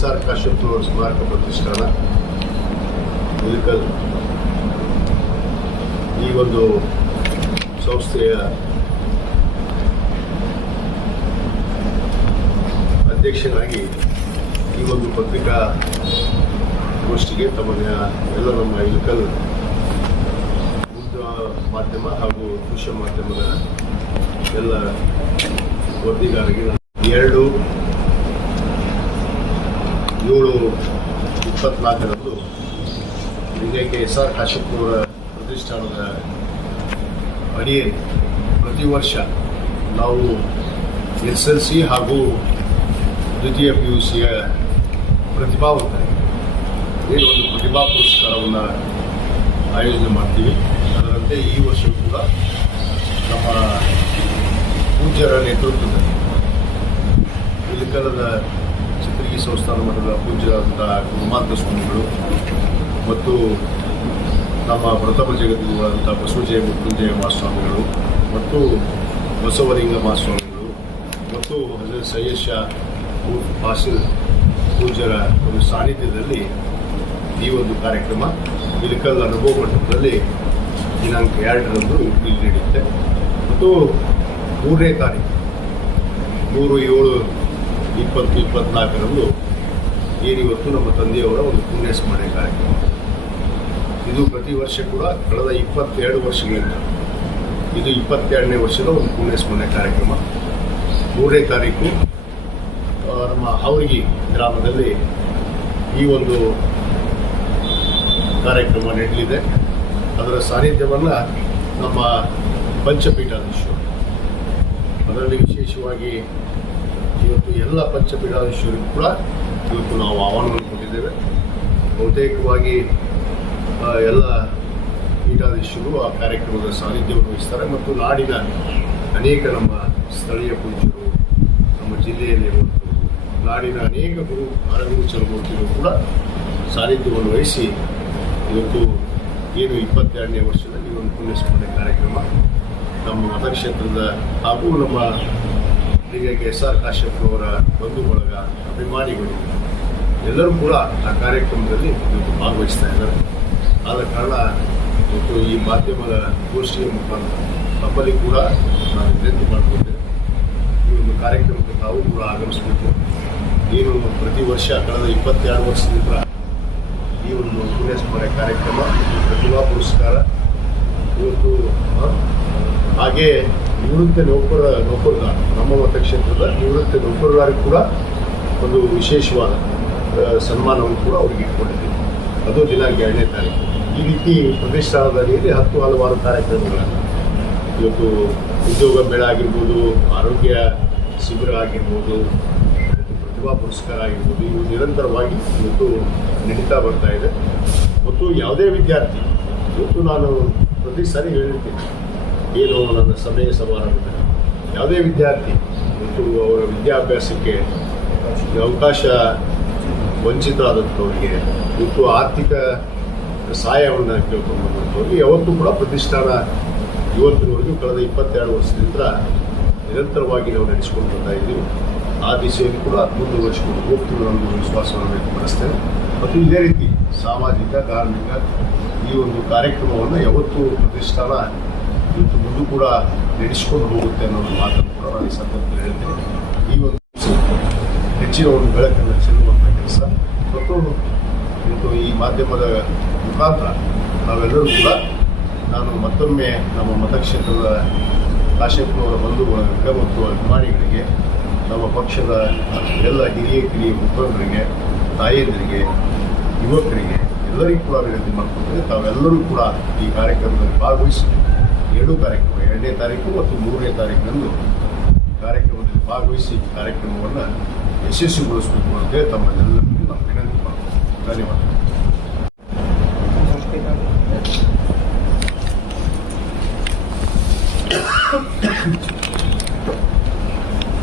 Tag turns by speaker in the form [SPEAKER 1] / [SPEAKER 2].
[SPEAKER 1] R Kashyap ಅವರ ಸ್ಮಾರಕ ಪ್ರತಿಷ್ಠಾನ ಮ್ಯೂಸಿಕಲ್ ಈ ಒಂದು ಸಂಸ್ಥೆಯ ಅಧ್ಯಕ್ಷನಾಗಿ ಈ ಒಂದು ಪತ್ರಿಕಾ ಗೋಷ್ಠಿಗೆ ತಮ್ಮ ಎಲ್ಲ ನಮ್ಮ ಮುದ್ದ ಮಾಧ್ಯಮ ಹಾಗೂ ದೃಶ್ಯ ಮಾಧ್ಯಮದ ಎಲ್ಲ ವರದಿಗಾರರಿಗೆ ಎರಡು ಏಳು ಇಪ್ಪತ್ನಾಲ್ಕರಂದು ವಿಜಯಕ್ಕೆ ಎಸ್ ಆರ್ ಕಾಶಿಪುರ ಪ್ರತಿಷ್ಠಾನದ ಅಡಿಯಲ್ಲಿ ಪ್ರತಿ ವರ್ಷ ನಾವು ಎಸ್ ಎಲ್ ಸಿ ಹಾಗೂ ದ್ವಿತೀಯ ಪಿ ಯು ಸಿಯ ಪ್ರತಿಭಾವಂತರಿಗೆ ಏನು ಒಂದು ಪ್ರತಿಭಾ ಪುರಸ್ಕಾರವನ್ನು ಆಯೋಜನೆ ಮಾಡ್ತೀವಿ. ಅದರಂತೆ ಈ ವರ್ಷ ಕೂಡ ನಮ್ಮ ಪೂಜ್ಯರ ನೇತೃತ್ವದಲ್ಲಿ ಇಳಕಲದ ಸಂಸ್ಥಾನ ಮಠದ ಪೂಜ್ಯರಾದಂಥ ಗುರುಮಾಂತ ಸ್ವಾಮಿಗಳು ಮತ್ತು ನಮ್ಮ ಪ್ರಥಮ ಜಗದ್ಗುರುಗಳಾದಂಥ ಬಸವಜಯ ಮೃತ್ಯುಂಜಯ ಮಹಾಸ್ವಾಮಿಗಳು ಮತ್ತು ಬಸವಲಿಂಗ ಮಹಾಸ್ವಾಮಿಗಳು ಮತ್ತು ಹಜರತ್ ಸೈಯದ್ ಶಾ ಫಾಸಿಲ್ ಪೂಜ್ಯರ ಒಂದು ಸಾನ್ನಿಧ್ಯದಲ್ಲಿ ಈ ಒಂದು ಕಾರ್ಯಕ್ರಮ ಇಳಕಲ್ ಅನುಭವ ಮಂಟಪದಲ್ಲಿ ದಿನಾಂಕ ಎರಡರಂದು ಇಲ್ಲಿ ನೀಡುತ್ತೆ ಮತ್ತು ಮೂರನೇ ತಾರೀಕು, ಮೂರು ಏಳು ಇಪ್ಪತ್ತು, ಇಪ್ಪತ್ನಾಲ್ಕರಂದು ಏನಿವತ್ತು ನಮ್ಮ ತಂದೆಯವರ ಒಂದು ಪುಣ್ಯ ಸ್ಮರಣೆ ಕಾರ್ಯಕ್ರಮ. ಇದು ಪ್ರತಿ ವರ್ಷ ಕೂಡ ಕಳೆದ ಇಪ್ಪತ್ತೆರಡು ವರ್ಷಗಳಿಂದ ಇದು ಇಪ್ಪತ್ತೆರಡನೇ ವರ್ಷದ ಒಂದು ಪುಣ್ಯ ಸ್ಮರಣೆ ಕಾರ್ಯಕ್ರಮ. ಮೂರನೇ ತಾರೀಕು ನಮ್ಮ ಹಾವಗಿ ಗ್ರಾಮದಲ್ಲಿ ಈ ಒಂದು ಕಾರ್ಯಕ್ರಮ ನಡೆಯಲಿದೆ. ಅದರ ಸಾನ್ನಿಧ್ಯವನ್ನು ನಮ್ಮ ಪಂಚಪೀಠಾಧೀಶರು ಅದರಲ್ಲಿ ವಿಶೇಷವಾಗಿ ಇವತ್ತು ಎಲ್ಲ ಪಂಚಪೀಠಾಧೀಶರಿಗೂ ಕೂಡ ಇವತ್ತು ನಾವು ಆಹ್ವಾನವನ್ನು ಕೊಟ್ಟಿದ್ದೇವೆ. ಬಹುತೇಕವಾಗಿ ಎಲ್ಲ ಪೀಠಾಧೀಶರು ಆ ಕಾರ್ಯಕ್ರಮದ ಸಾನ್ನಿಧ್ಯವನ್ನು ವಹಿಸ್ತಾರೆ ಮತ್ತು ನಾಡಿನ ಅನೇಕ ನಮ್ಮ ಸ್ಥಳೀಯ ಪೂಜ್ಯರು, ನಮ್ಮ ಜಿಲ್ಲೆಯಲ್ಲಿರುವಂಥವರು ನಾಡಿನ ಅನೇಕ ಗುರು ಅರವಿಂದ ಚಲಮೂರ್ತಿಗಳು ಕೂಡ ಸಾನ್ನಿಧ್ಯವನ್ನು ವಹಿಸಿ ಇವತ್ತು ಏನು ಇಪ್ಪತ್ತೆರಡನೇ ವರ್ಷದಲ್ಲಿ ಒಂದು ಪುಣ್ಯಸ್ಮರಣೆ ಕಾರ್ಯಕ್ರಮ ನಮ್ಮ ಮತಕ್ಷೇತ್ರದ ಹಾಗೂ ನಮ್ಮ ಹೀಗಾಗಿ ಎಸ್ ಆರ್ ಕಾಶ್ಯಪ್ ಅವರ ಬಂಧು ಬಳಗ ಅಭಿಮಾನಿಗಳು ಎಲ್ಲರೂ ಕೂಡ ಆ ಕಾರ್ಯಕ್ರಮದಲ್ಲಿ ಇವತ್ತು ಭಾಗವಹಿಸ್ತಾ ಇದ್ದಾರೆ. ಆದ ಕಾರಣ ಇವತ್ತು ಈ ಮಾಧ್ಯಮದ ಗೋಷ್ಠಿಯ ಮುಖಾಂತರ ತಮ್ಮಲ್ಲಿ ಕೂಡ ನಾನು ವಿನಂತಿ ಮಾಡಿಕೊಂಡಿದ್ದೇನೆ ಈ ಒಂದು ಕಾರ್ಯಕ್ರಮಕ್ಕೆ ತಾವು ಕೂಡ ಆಗಮಿಸಬೇಕು. ನೀನು ಪ್ರತಿ ವರ್ಷ ಕಳೆದ ಇಪ್ಪತ್ತೆರಡು ವರ್ಷದಿಂದ ಈ ಒಂದು ಪುಣ್ಯಸ್ಮರಣೆ ಕಾರ್ಯಕ್ರಮ ಪ್ರತಿಭಾ ಪುರಸ್ಕಾರ ಇವತ್ತು ಹಾಗೆ ನಿವೃತ್ತ ನೌಕರ ನೌಕರದಾರ ನಮ್ಮ ಮತಕ್ಷೇತ್ರದ ನಿವೃತ್ತ ನೌಕರರಾಗಿ ಕೂಡ ಒಂದು ವಿಶೇಷವಾದ ಸನ್ಮಾನವನ್ನು ಕೂಡ ಅವ್ರಿಗೆ ಇಟ್ಕೊಂಡಿದ್ದೀವಿ. ಅದು ದಿನಾಂಕ ಎರಡನೇ ತಾರೀಕು. ಈ ರೀತಿ ಪ್ರತಿಷ್ಠಾನದಲ್ಲಿ ಹತ್ತು ಹಲವಾರು ಕಾರ್ಯಕ್ರಮಗಳನ್ನು. ಇವತ್ತು ಉದ್ಯೋಗ ಮೇಳ ಆಗಿರ್ಬೋದು, ಆರೋಗ್ಯ ಶಿಬಿರ ಆಗಿರ್ಬೋದು, ಪ್ರತಿಭಾ ಪುರಸ್ಕಾರ ಆಗಿರ್ಬೋದು, ಇವು ನಿರಂತರವಾಗಿ ಇವತ್ತು ನಡೀತಾ ಬರ್ತಾ ಇದೆ. ಮತ್ತು ಯಾವುದೇ ವಿದ್ಯಾರ್ಥಿ, ಇವತ್ತು ನಾನು ಪ್ರತಿ ಸಾರಿ ಹೇಳಿರ್ತೀನಿ. ಏನು ನನ್ನ ಸಮಯ ಸಮಾರಂಭ. ಯಾವುದೇ ವಿದ್ಯಾರ್ಥಿ ಮತ್ತು ಅವರ ವಿದ್ಯಾಭ್ಯಾಸಕ್ಕೆ ಅವಕಾಶ ಅವಕಾಶ ವಂಚಿತರಾದಂಥವ್ರಿಗೆ ಮತ್ತು ಆರ್ಥಿಕ ಸಹಾಯವನ್ನು ಕೇಳ್ಕೊಂಡ್ಬಂದಂಥವ್ರಿಗೆ ಯಾವತ್ತೂ ಕೂಡ ಪ್ರತಿಷ್ಠಾನ ಇವತ್ತಿನವರೆಗೂ ಕಳೆದ ಇಪ್ಪತ್ತೆರಡು ವರ್ಷದಿಂದ ನಿರಂತರವಾಗಿ ನಾವು ನಡೆಸಿಕೊಂಡು ಬರ್ತಾ ಇದ್ದೀವಿ. ಆ ದಿಶೆಯಲ್ಲಿ ಕೂಡ ಮುಂದುವರಿಸಿಕೊಂಡು ಹೋಗ್ತೀವಿ ನಾನು ವಿಶ್ವಾಸವನ್ನು ವ್ಯಕ್ತಪಡಿಸ್ತೇನೆ. ಮತ್ತು ಇದೇ ರೀತಿ ಸಾಮಾಜಿಕ, ಧಾರ್ಮಿಕ ಈ ಒಂದು ಕಾರ್ಯಕ್ರಮವನ್ನು ಯಾವತ್ತೂ ಪ್ರತಿಷ್ಠಾನ ಮುಂದೂ ಕೂಡ ನಡೆಸಿಕೊಂಡು ಹೋಗುತ್ತೆ ಅನ್ನೋ ಒಂದು ಮಾತನ್ನು ಕೂಡ ನಾನು ಈ ಸಂದರ್ಭದಲ್ಲಿ ಹೇಳ್ತೇನೆ. ಈ ಒಂದು ಹೆಚ್ಚಿನ ಒಂದು ಬೆಳಕನ್ನು ಚೆಲ್ಲುವಂಥ ಕೆಲಸ. ಮತ್ತು ಇವತ್ತು ಈ ಮಾಧ್ಯಮದ ಮುಖಾಂತರ ನಾವೆಲ್ಲರೂ ಕೂಡ ನಾನು ಮತ್ತೊಮ್ಮೆ ನಮ್ಮ ಮತಕ್ಷೇತ್ರದ ಕಾಶೆಪ್ಪನವರ ಬಂಧುಗಳಿಗೆ ಮತ್ತು ಅಭಿಮಾನಿಗಳಿಗೆ, ನಮ್ಮ ಪಕ್ಷದ ಎಲ್ಲ ಹಿರಿಯ ಕಿರಿಯ ಮುಖಂಡರಿಗೆ, ತಾಯಂದಿರಿಗೆ, ಯುವಕರಿಗೆ ಎಲ್ಲರಿಗೂ ಕೂಡ ವಿನಂತಿ ಮಾಡ್ಕೊಳ್ತೇವೆ ತಾವೆಲ್ಲರೂ ಕೂಡ ಈ ಕಾರ್ಯಕ್ರಮದಲ್ಲಿ ಭಾಗವಹಿಸಿ ಎರಡೂ ಕಾರ್ಯಕ್ರಮ ಎರಡನೇ ತಾರೀಕು ಮತ್ತು ಮೂರನೇ ತಾರೀಕಿನಂದು ಕಾರ್ಯಕ್ರಮದಲ್ಲಿ ಭಾಗವಹಿಸಿ ಕಾರ್ಯಕ್ರಮವನ್ನು ಯಶಸ್ವಿಗೊಳಿಸಬೇಕು ಅಂತೇಳಿ ಜನರಲ್ಲಿ ನಾವು ವಿನಂತಿ ಮಾಡ್ತೀವಿ ಧನ್ಯವಾದ